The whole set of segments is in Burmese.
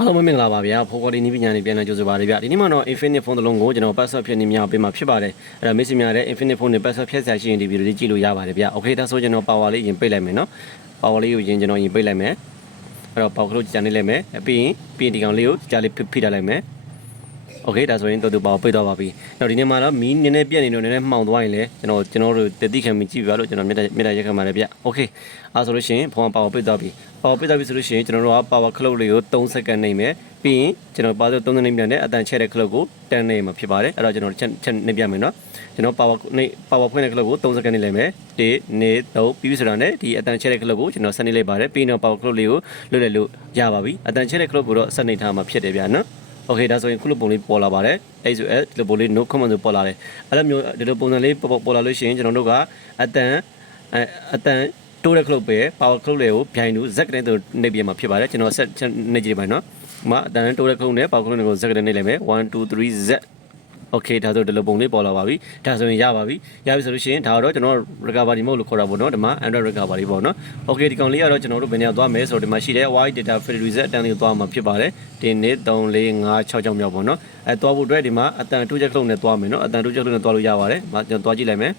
အားလုံးပဲမင်္ဂလာပါဗျာဖိုကော်ဒီနီးပညာနေပြန်လည်ကြိုဆိုပါရစေဗျာဒီနေ့မှာတော့ Infinite Phone တစ်လုံးကိုကျွန်တော် password ဖြစ်နေမြောက်ပေးမှာဖြစ်ပါတယ်အဲ့ဒါမိတ်ဆွေများတဲ့ Infinite Phone နဲ့ password ဖြတ်ဆရာရှိရင်ဒီဗီဒီယိုလေးကြည့်လို့ရပါတယ်ဗျာ Okay ဒါဆိုကျွန်တော် power လေးရင်ပိတ်လိုက်မယ်နော် power လေးကိုရင်ကျွန်တော်ရင်ပိတ်လိုက်မယ်အဲ့တော့ power ကလို့ကြာနေလိုက်မယ်ပြီးရင်ပြီးရင်ဒီကောင်လေးကိုကြာလေးဖိဖိထားလိုက်မယ် โอเคဒါဆိုရင်တော်တူပါပိတ်တော့ပါပြီ။နောက်ဒီနေ့မှာတော့မီးနည်းနည်းပြက်နေတော့နည်းနည်းမှောင်သွားရင်လည်းကျွန်တော်ကျွန်တော်တို့တတိခံမကြည့်ပါလို့ကျွန်တော်မြတ်မြတ်ရက်ခံပါတယ်ဗျ။ Okay အဲဆိုလို့ရှိရင်ဖုန်းပါဝါပိတ်သွားပြီ။ပါဝါပိတ်သွားပြီဆိုလို့ရှိရင်ကျွန်တော်တို့က power clock လေးကို3စက္ကန့်နေမယ်။ပြီးရင်ကျွန်တော်ပါဆို3မိနစ်နဲ့အတန်ချဲ့တဲ့ clock ကိုတန်းနေမှာဖြစ်ပါတယ်။အဲ့တော့ကျွန်တော်ချက်ချက်နေပြမယ်နော်။ကျွန်တော် power နေ power ဖွင့်တဲ့ clock ကို3စက္ကန့်နေလိုက်မယ်။1 2 3ပြီးပြီဆိုတာနဲ့ဒီအတန်ချဲ့တဲ့ clock ကိုကျွန်တော်ဆက်နေလိုက်ပါတယ်။ပြီးရင်တော့ power clock လေးကိုလွတ်လိုက်လို့ရပါပြီ။အတန်ချဲ့တဲ့ clock ကိုတော့ဆက်နေထားမှာဖြစ်တယ်ဗျာနော်။ Okay ဒါဆိုရင်ခုလိုပုံလေးပေါ်လာပါတယ်အဲ့ဆိုအဲ့ဒီလိုပုံလေး no comment ဆိုပေါ်လာတယ်အဲ့လိုမျိုးဒီလိုပုံစံလေးပေါ်ပေါ်လာလို့ရှိရင်ကျွန်တော်တို့ကအတန်အအတန်တိုးတဲ့ clock ပဲ power clock လေးကိုဗျိုင်းတူ z ကနေတော့နေပြမှာဖြစ်ပါတယ်ကျွန်တော်ဆက်နေကြည့်ပါနော်မအတန်တိုးတဲ့ clock နဲ့ power clock ကို z ကနေနေလိုက်မယ်1 2 3 z Okay ဒါဆိုဒီလိုပုံလေးပေါ်လာပါပြီဒါဆိုရင်ရပါပြီရပြီဆိုလို့ရှိရင်ဒါတော့ကျွန်တော် recovery mode လို့ခေါ်တာပေါ့နော်ဒီမှာ Android recovery ပေါ့နော် Okay ဒီကောင်လေးကတော့ကျွန်တော်တို့ဘယ်နေရာသွားမယ်ဆိုတော့ဒီမှာရှိတဲ့ wide data free reset အတန်းလေးကိုသွားမှာဖြစ်ပါတယ်ဒီနေ့3 4 5 6ကြောင်မြောက်ပေါ့နော်အဲသွားဖို့အတွက်ဒီမှာအတန်2ချက်ခလုံးနဲ့သွားမယ်နော်အတန်2ချက်ခလုံးနဲ့သွားလို့ရပါတယ်မကျွန်တော်သွားကြည့်လိုက်မယ်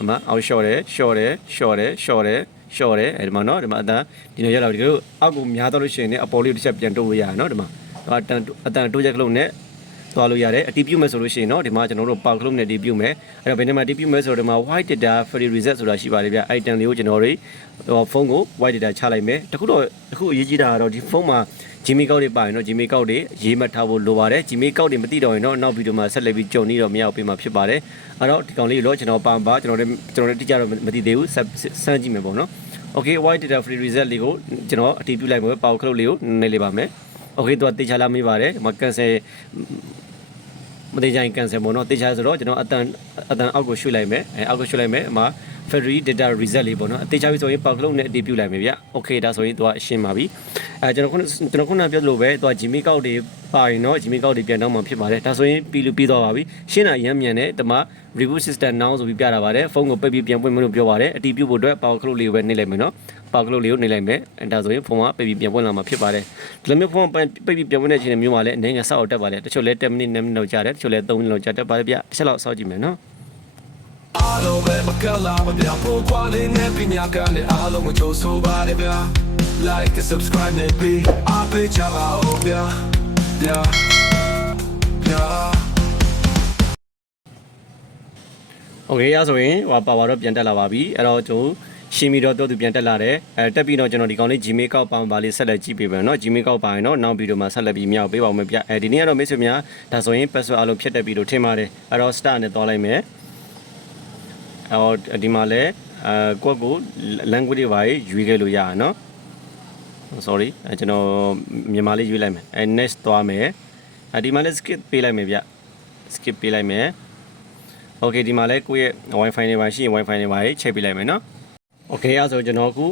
အမအောက် short တယ် short တယ် short တယ် short တယ် short တယ်အဲဒီမှာနော်ဒီမှာအတန်ဒီလိုရလာဒီလိုအောက်ကိုများတော့လို့ရှိရင်လည်းအပေါ်လေးတစ်ချက်ပြန်တုပ်လို့ရတယ်နော်ဒီမှာအတန်အတန်2ချက်ခလုံးနဲ့ သွားလို့ရတယ်အတီးပြုတ်မယ်ဆိုလို့ရှိရင်เนาะဒီမှာကျွန်တော်တို့ပေါက်ကလုံးနဲ့တီးပြုတ်မယ်အဲ့တော့ဘယ်နေမှာတီးပြုတ်မယ်ဆိုတော့ဒီမှာ white data free reset ဆိုတာရှိပါတယ်ဗျ item လေးကိုကျွန်တော်တို့ဟိုဖုန်းကို white data ချလိုက်မယ်တခုတော့အခုအရေးကြီးတာကတော့ဒီဖုန်းမှာ Gmail ကောက်တွေပါရင်တော့ Gmail ကောက်တွေရေးမှတ်ထားဖို့လိုပါတယ် Gmail ကောက်တွေမသိတော့ရင်တော့နောက်ဗီဒီယိုမှာဆက်လက်ပြီးကြုံနေတော့မရအောင်ပြင်မှာဖြစ်ပါတယ်အဲ့တော့ဒီကောင်လေးတော့ကျွန်တော်ပါပါကျွန်တော်တို့ကျွန်တော်တို့တိကျတော့မသိသေးဘူးဆက်စမ်းကြည့်မယ်ပေါ့နော် Okay white data free reset လေးကိုကျွန်တော်အတည်ပြုလိုက်မယ်ပေါက်ခလုတ်လေးကိုနေလေးပါမယ် Okay တော့တေချာလာမိပါတယ်မကန်ဆယ် မတေချာရင်ကန်ဆယ်ပေါ့နော်တေချာဆိုတော့ကျွန်တော်အတန်အတန်အောက်ကိုရွှေ့လိုက်မယ်အဲအောက်ကိုရွှေ့လိုက်မယ်အမှာ Federal Data Reset လေးပေါ့နော်အသေးချာပြီဆိုရင်ပေါက်ကလုံးနဲ့အတည်ပြုလိုက်မယ်ဗျ။ Okay ဒါဆိုရင်သူကအရှင်းပါပြီ။အဲကျွန်တော်ခုကျွန်တော်ခုနပြောသလိုပဲသူက Gmail ကောက်တွေပါရင်တော့ Gmail ကောက်တွေပြန်တော့မှဖြစ်ပါတယ်။ဒါဆိုရင်ပြီးလို့ပြီးသွားပါပြီ။ရှင်းတာရမ်းမြန်တဲ့ဒီမှာ reboot system now ဆိုပြီးပြတာပါတယ်။ဖုန်းကိုပိတ်ပြီးပြန်ပွင့်မလို့ပြောပါတယ်။အတည်ပြုဖို့အတွက် power clock လေးကိုပဲနှိပ်လိုက်မယ်နော်။ power clock လေးကိုနှိပ်လိုက်မယ်။အဲဒါဆိုရင်ဖုန်းကပိတ်ပြီးပြန်ပွင့်လာမှာဖြစ်ပါတယ်။ဒီလိုမျိုးဖုန်းပိတ်ပြီးပြန်ပွင့်တဲ့အချိန်မျိုးမှာလည်းအနေငယ်ဆောက်တက်ပါတယ်။တချို့လည်း10မိနစ်9မိနစ်လောက်ကြာတယ်။တချို့လည်း3မိနစ်လောက်ကြာတတ်ပါတယ်ဗျ။တစ်ချက်လောက်စောင့်ကြည့်မယ်နော်။ All over my girl, I'm a bit for quality, never me, I got it all over, so so body, yeah. Like and subscribe, maybe. I'll be java, oh, yeah. Yeah. Yeah. โอเคရဆိုရင်ဟိုပါဝါတော့ပြန်တက်လာပါပြီအဲ့တော့ကျွန်တော်ရှင်းပြီးတော့တော့သူပြန်တက်လာတယ်အဲတက်ပြီးတော့ကျွန်တော်ဒီကောင်လေး Gmail ကောက်ပါပါလေးဆက်လက်ကြည့်ပေးပါနော် Gmail ကောက်ပါရင်တော့နောက်ဗီဒီယိုမှာဆက်လက်ပြီးမြောက်ပေးပါဦးမယ်ဗျအဲဒီနေ့ကတော့မိတ်ဆွေများဒါဆိုရင် password အလုံးဖြတ်တက်ပြီးတော့ထင်ပါတယ်အဲ့တော့ start နဲ့သွားလိုက်မယ် ဟောဒီမှာလည်းအဲကိုယ့်ကို language တွေပါရွေးခဲ့လို့ရတာနော် sorry ကျွန်တော်မြန်မာလေးရွေးလိုက်မယ်အဲ next သွားမယ်အဲဒီမှာလည်း skip ပေးလိုက်မယ်ဗျ skip ပေးလိုက်မယ် okay ဒီမှာလည်းကိုယ့်ရဲ့ wifi တွေပါရှိရင် wifi တွေပါချိန်ပေးလိုက်မယ်နော် okay အဲဆိုကျွန်တော်အခု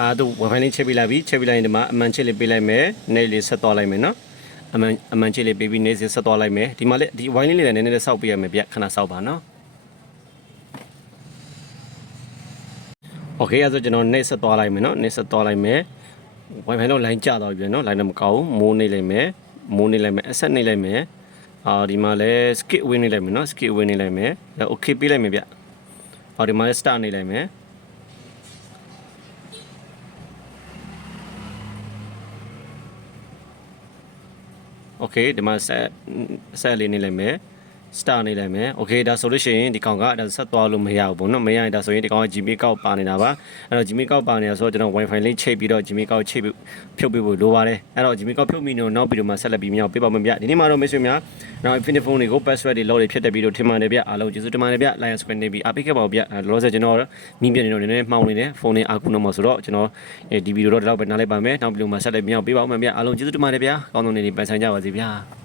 အဲသူ wifi လေးချိန်ပေးလိုက်ပြီချိန်ပေးလိုက်ရင်ဒီမှာအမှန်ချိန်လေးပေးလိုက်မယ်နေလေးဆက်သွားလိုက်မယ်နော်အမှန်အမှန်ချိန်လေးပေးပြီးနေစစ်ဆက်သွားလိုက်မယ်ဒီမှာလည်းဒီ wifi လေးလည်းနည်းနည်းဆောက်ပေးရမယ်ဗျခဏဆောက်ပါနော် โอเคအဲဆိုကျွန်တော်နေဆက်သွားလိုက်မယ်နော်နေဆက်သွားလိုက်မယ် wifi တော့ line ကျသွားပြီနော် line တော့မကောင်းဘူးမိုးနေလိုက်မယ်မိုးနေလိုက်မယ်အဆက်နေလိုက်မယ်အာဒီမှာလဲ skip ဝင်နေလိုက်မယ်နော် skip ဝင်နေလိုက်မယ်ဒါ okay ပေးလိုက်မယ်ဗျအော်ဒီမှာလဲ start နေလိုက်မယ်โอเคဒီမှာဆက်ဆက်လေးနေလိုက်မယ် star နေလိုက်မယ် okay ဒါဆိုလို့ရှိရင်ဒီကောင်ကဒါဆက်သွားလို့မရဘူးပေါ့နော်မရရင်ဒါဆိုရင်ဒီကောင်က Gmail ကောက်ပါနေတာပါအဲ့တော့ Gmail ကောက်ပါနေတာဆိုတော့ကျွန်တော် Wi-Fi လေးချိတ်ပြီးတော့ Gmail ကောက်ချိတ်ပြီးဖြုတ်ပေးဖို့လိုပါတယ်အဲ့တော့ Gmail ကောက်ဖြုတ်ပြီးတော့နောက်ပြီးတော့မှဆက်လက်ပြီးမြောက်ပေးပါမယ်ဗျဒီနေ့မှာတော့မိတ်ဆွေများနောက် Infinite Phone တွေကို password တွေ load တွေဖြစ်တက်ပြီးတော့ထင်မှန်တယ်ဗျအားလုံးကျေးဇူးတင်ပါတယ်ဗျ Lion Square နေပြီးအားပေးခဲ့ပါဦးဗျလောလောဆယ်ကျွန်တော်မြင်းပြနေတော့နည်းနည်းမှောင်နေတယ်ဖုန်းနဲ့အာကူတော့မှာဆိုတော့ကျွန်တော်ဒီဗီဒီယိုတော့ဒီလောက်ပဲနားလိုက်ပါမယ်နောက်ပြီးတော့မှဆက်လက်မြောက်ပေးပါဦးမယ်ဗျအားလုံးကျေးဇူးတင်ပါတယ်ဗျကောင်းသောနေ့တွေပန်ဆန်းကြပါစေဗျ